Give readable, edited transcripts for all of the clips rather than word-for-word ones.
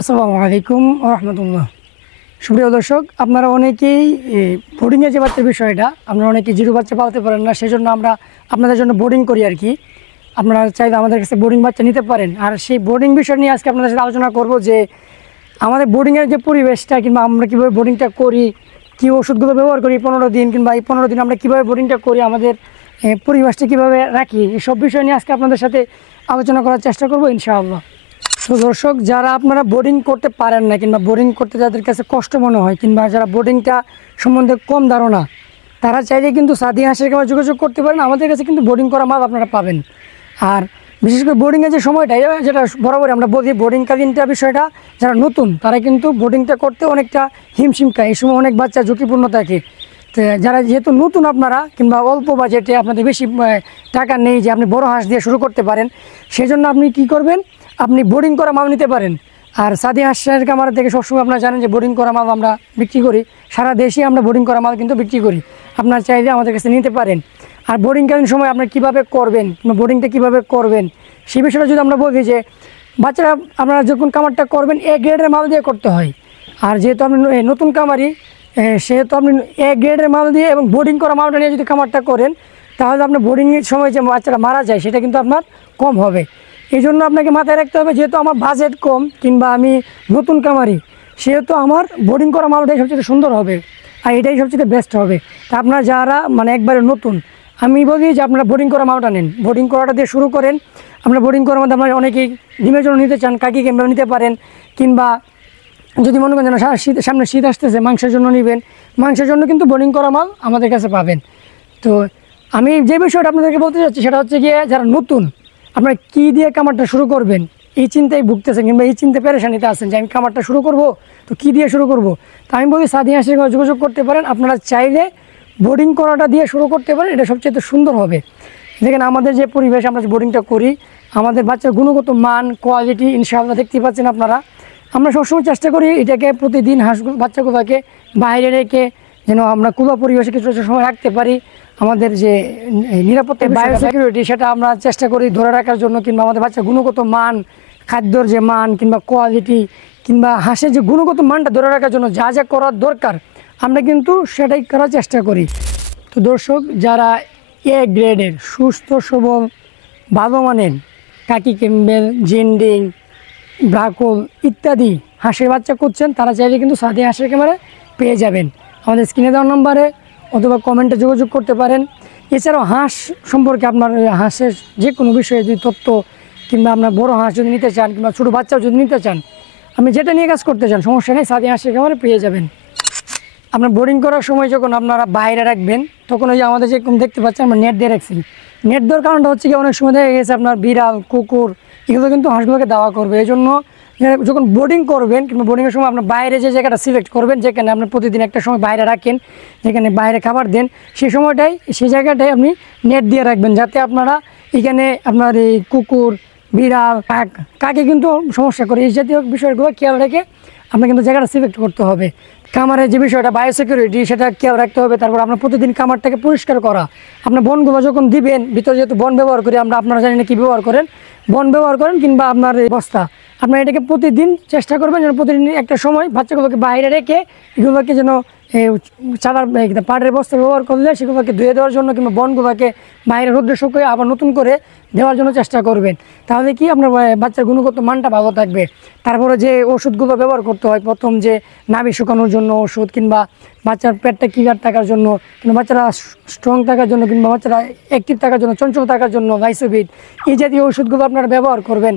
আসসালামু আলাইকুম রহমতুল্লাহ। সুপ্রিয় দর্শক, আপনারা অনেকেই বোর্ডিংয়ে যে বাচ্চার বিষয়টা, আপনারা অনেকেই জিরো বাচ্চা পালতে পারেন না, সেজন্য আমরা আপনাদের জন্য বোর্ডিং করি আর কি। আপনারা চাইলে আমাদের কাছে বোর্ডিং বাচ্চা নিতে পারেন। আর সেই বোর্ডিং বিষয় নিয়ে আজকে আপনাদের সাথে আলোচনা করব যে আমাদের বোর্ডিংয়ের যে পরিবেশটা, কিংবা আমরা কীভাবে বোর্ডিংটা করি, কী ওষুধগুলো ব্যবহার করি 15 দিন, কিংবা এই 15 দিন আমরা কীভাবে বোর্ডিংটা করি, আমাদের পরিবেশটা কীভাবে রাখি, এইসব বিষয় নিয়ে আজকে আপনাদের সাথে আলোচনা করার চেষ্টা করব ইনশাআল্লাহ। তো দর্শক, যারা আপনারা বোর্ডিং করতে পারেন না, কিংবা বোর্ডিং করতে যাদের কাছে কষ্ট মনে হয়, কিংবা যারা বোর্ডিংটা সম্বন্ধে কম ধারণা, তারা চাইলে কিন্তু সাদিয়া হাঁসের খামার যোগাযোগ করতে পারেন। আমাদের কাছে কিন্তু বোর্ডিং করা মাল আপনারা পাবেন। আর বিশেষ করে বোর্ডিংয়ের যে সময়টা, যেটা বরাবরই আমরা বলি, বোর্ডিংকালীনটা বিষয়টা যারা নতুন তারা কিন্তু বোর্ডিংটা করতে অনেকটা হিমশিম খায়। এই সময় অনেক বাচ্চা ঝুঁকিপূর্ণ থাকে। তো যারা যেহেতু নতুন আপনারা, কিংবা অল্প বাজেটে আপনাদের বেশি টাকা নেই যে আপনি বড় হাঁস দিয়ে শুরু করতে পারেন, সেই জন্য আপনি কী করবেন, আপনি বোর্ডিং করা মাল নিতে পারেন। আর সাদিয়া হাঁসের খামার থেকে সবসময় আপনারা জানেন যে বোর্ডিং করা মাল আমরা বিক্রি করি, সারা দেশে আমরা বোর্ডিং করা মাল কিন্তু বিক্রি করি। আপনারা চাইলে আমাদের কাছে নিতে পারেন। আর বোর্ডিংকালীন সময় আপনারা কীভাবে করবেন, কিংবা বোর্ডিংটা কীভাবে করবেন, সেই বিষয়টা যদি আমরা বলি যে বাচ্চারা আপনারা যখন কামারটা করবেন এ গ্রেডের মাল দিয়ে করতে হয়। আর যেহেতু আপনি নতুন কামারি, সেহেতু আপনি এ গ্রেডের মাল দিয়ে এবং বোর্ডিং করা মালটা নিয়ে যদি কামারটা করেন, তাহলে আপনার বোর্ডিংয়ের সময় যে বাচ্চারা মারা যায় সেটা কিন্তু আপনার কম হবে। এই জন্য আপনাকে মাথায় রাখতে হবে, যেহেতু আমার বাজেট কম, কিংবা আমি নতুন কামারি, সেহেতু আমার বোর্ডিং করা মালটাই সবচেয়ে সুন্দর হবে, আর এটাই সবচেয়ে বেস্ট হবে। তা আপনারা যারা একবারে নতুন, আমি বলি যে আপনারা বোর্ডিং করা মালটা নেন, বোর্ডিং করাটা দিয়ে শুরু করেন। আপনারা বোর্ডিং করার মধ্যে আপনারা অনেকেই ডিমের জন্য নিতে চান, কাকি কিংবা নিতে পারেন, কিংবা যদি মনে করেন সামনে শীত আসতেছে, মাংসের জন্য নেবেন, মাংসের জন্য কিন্তু বোর্ডিং করা মাল আমাদের কাছে পাবেন। তো আমি যে বিষয়টা আপনাদেরকে বলতে চাচ্ছি সেটা হচ্ছে গিয়ে, যারা নতুন আপনারা কী দিয়ে কামারটা শুরু করবেন এই চিন্তায় ভুগতেছেন, কিংবা এই চিন্তায় পেরেশানিতে আছেন যে আমি কামারটা শুরু করব, তো কী দিয়ে শুরু করব। তা আমি বলি সাদিয়া হাঁসের খামার যোগাযোগ করতে পারেন। আপনারা চাইলে বোর্ডিং করাটা দিয়ে শুরু করতে পারেন, এটা সবচেয়ে সুন্দর হবে। দেখেন আমাদের যে পরিবেশ, আমরা যে বোর্ডিংটা করি, আমাদের বাচ্চার গুণগত মান, কোয়ালিটি ইনশাআল্লাহ দেখতে পাচ্ছেন আপনারা। আমরা সবসময় চেষ্টা করি এটাকে প্রতিদিন বাচ্চাগুলোকে বাইরে রেখে যেন আমরা কুলা পরিবেশে কিছু সময় রাখতে পারি। আমাদের যে নিরাপত্তা, বায়োসিকিউরিটি, সেটা আমরা চেষ্টা করি ধরে রাখার জন্য, কিংবা আমাদের বাচ্চার গুণগত মান, খাদ্যর যে মান, কিংবা কোয়ালিটি, কিংবা হাঁসের যে গুণগত মানটা ধরে রাখার জন্য যা যা করার দরকার আমরা কিন্তু সেটাই করার চেষ্টা করি। তো দর্শক, যারা এ গ্রেডের সুস্থ সবল ভালো মানের কাকি ক্যাম্বেল, জেন্ডিং, ব্রাকল ইত্যাদি হাঁসের বাচ্চা করছেন, তারা চাইলে কিন্তু সাদিয়া হাঁসের খামারে পেয়ে যাবেন। আমাদের স্ক্রিনে দেওয়ার নম্বরে অথবা কমেন্টে যোগাযোগ করতে পারেন। এছাড়াও হাঁস সম্পর্কে আপনার হাঁসের যে কোনো বিষয়ে যদি তথ্য, কিংবা আপনার বড় হাঁস যদি নিতে চান, কিংবা ছোটো বাচ্চাও যদি নিতে চান, আপনি যেটা নিয়ে কাজ করতে চান সমস্যা নেই, সাদিয়া হাঁসের খামারে পেয়ে যাবেন। আপনার বোর্ডিং করার সময় যখন আপনারা বাইরে রাখবেন, তখন ওই যে আমাদের যেরকম দেখতে পাচ্ছেন আমরা নেট দিয়ে রাখছি। নেট দেওয়ার কারণটা হচ্ছে কি, অনেক সময় দেখা গেছে আপনার বিড়াল, কুকুর এগুলো কিন্তু হাঁসগুলোকে দাওয়া করবে। এই জন্য যখন বোর্ডিং করবেন, কিংবা বোর্ডিংয়ের সময় আপনার বাইরে যে জায়গাটা সিলেক্ট করবেন, যেখানে আপনার প্রতিদিন একটা সময় বাইরে রাখেন, যেখানে বাইরে খাবার দেন, সেই সময়টাই সেই জায়গাটায় আপনি নেট দিয়ে রাখবেন, যাতে আপনারা এখানে আপনার এই কুকুর, বিড়াল, কাকে কিন্তু সমস্যা করে। এই জাতীয় বিষয়গুলো খেয়াল রেখে আপনার কিন্তু জায়গাটা সিলেক্ট করতে হবে। কামারের যে বিষয়টা বায়োসিকিউরিটি, সেটা খেয়াল রাখতে হবে। তারপর আপনার প্রতিদিন কামারটাকে পরিষ্কার করা, আপনার বনগুলো যখন দিবেন, ভিতরে যেহেতু বন ব্যবহার করি আমরা, আপনারা জানেন কী ব্যবহার করেন, বন ব্যবহার করেন, কিংবা আপনার বস্তা, আপনার এটাকে প্রতিদিন চেষ্টা করবেন যেন প্রতিদিন একটা সময় বাচ্চাগুলোকে বাইরে রেখে এগুলোকে যেন চালার পাটের বস্তা ব্যবহার করলে সেগুলোকে ধুয়ে দেওয়ার জন্য, কিংবা বনগুলোকে বাইরে রোদ্রে শুকিয়ে আবার নতুন করে দেওয়ার জন্য চেষ্টা করবেন। তাহলে কি আপনার বাচ্চার গুণগত মানটা ভালো থাকবে। তারপরে যে ওষুধগুলো ব্যবহার করতে হয়, প্রথম যে নাভি শুকানোর জন্য ওষুধ, কিংবা বাচ্চার পেটটা ক্লিয়ার থাকার জন্য, কিংবা বাচ্চারা স্ট্রং থাকার জন্য, কিংবা বাচ্চারা অ্যাক্টিভ থাকার জন্য, চঞ্চল থাকার জন্য লাইসোভিট, এই জাতীয় ওষুধগুলো আপনারা ব্যবহার করবেন।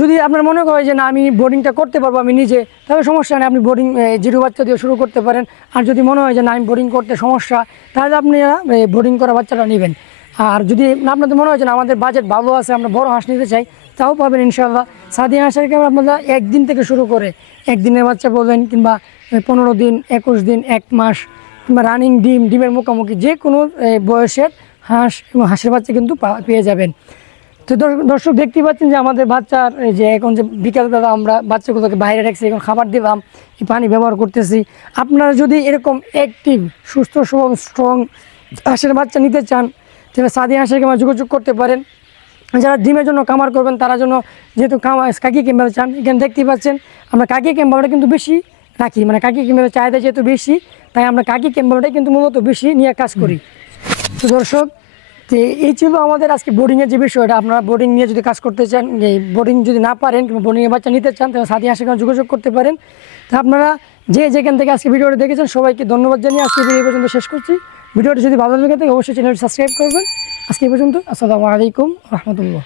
যদি আপনার মনে হয় যে না আমি বোর্ডিংটা করতে পারবো আমি নিজে, তাহলে সমস্যা নেই, আপনি বোর্ডিং জিরো বাচ্চা দিয়ে শুরু করতে পারেন। আর যদি মনে হয় যে না আমি বোর্ডিং করতে সমস্যা, তাহলে আপনি বোর্ডিং করা বাচ্চাটা নেবেন। আর যদি আপনাদের মনে হয় যে না আমাদের বাজেট ভালো আছে, আমরা বড় হাঁস নিতে চাই, তাও পাবেন ইনশাআল্লাহ। সাদিয়া হাঁসের খামার আপনারা একদিন থেকে শুরু করে, একদিনের বাচ্চা বলবেন, কিংবা 15 দিন, 21 দিন, 1 মাস, কিংবা রানিং ডিমের মুখোমুখি যে কোনো বয়সের হাঁস এবং হাঁসের বাচ্চা কিন্তু পেয়ে যাবেন। তো দর্শক, দেখতে পাচ্ছেন যে আমাদের বাচ্চার যে এখন যে বিকালবেলা আমরা বাচ্চাগুলোকে বাইরে রাখছি, এখন খাবার দিলাম, এই পানি ব্যবহার করতেছি। আপনারা যদি এরকম অ্যাক্টিভ, সুস্থ সবল, স্ট্রং হাঁসের বাচ্চা নিতে চান, তাহলে সাদিয়া হাঁসের খামারে যোগাযোগ করতে পারেন। যারা ডিমের জন্য কামার করবেন তারা জন্য যেহেতু কাকি ক্যাম্বেল চান, এখানে দেখতেই পাচ্ছেন আমরা কাকি ক্যাম্বেলটা কিন্তু বেশি রাখি, মানে কাকি ক্যাম্বেলের চাহিদা যেহেতু বেশি তাই আমরা কাকি ক্যাম্বেলটাই কিন্তু মূলত বেশি নিয়ে কাজ করি। তো দর্শক, তো এই ছিল আমাদের আজকে বোর্ডিংয়ের যে বিষয়টা। আপনারা বোর্ডিং নিয়ে যদি কাজ করতে চান, এই বোর্ডিং যদি না পারেন কিংবা বোর্ডিংয়ের বাচ্চা নিতে চান তাহলে সাথী হাসির সঙ্গে যোগাযোগ করতে পারেন। তো আপনারা যে যেখান থেকে আজকে ভিডিওটা দেখেছেন সবাইকে ধন্যবাদ জানিয়ে আজকে ভিডিও পর্যন্ত শেষ করছি। ভিডিওটি যদি ভালো লেগে থাকে অবশ্যই চ্যানেলটি সাবস্ক্রাইব করবেন। আজকে এই পর্যন্ত, আসসালামু আলাইকুম রহমতুল্লাহ।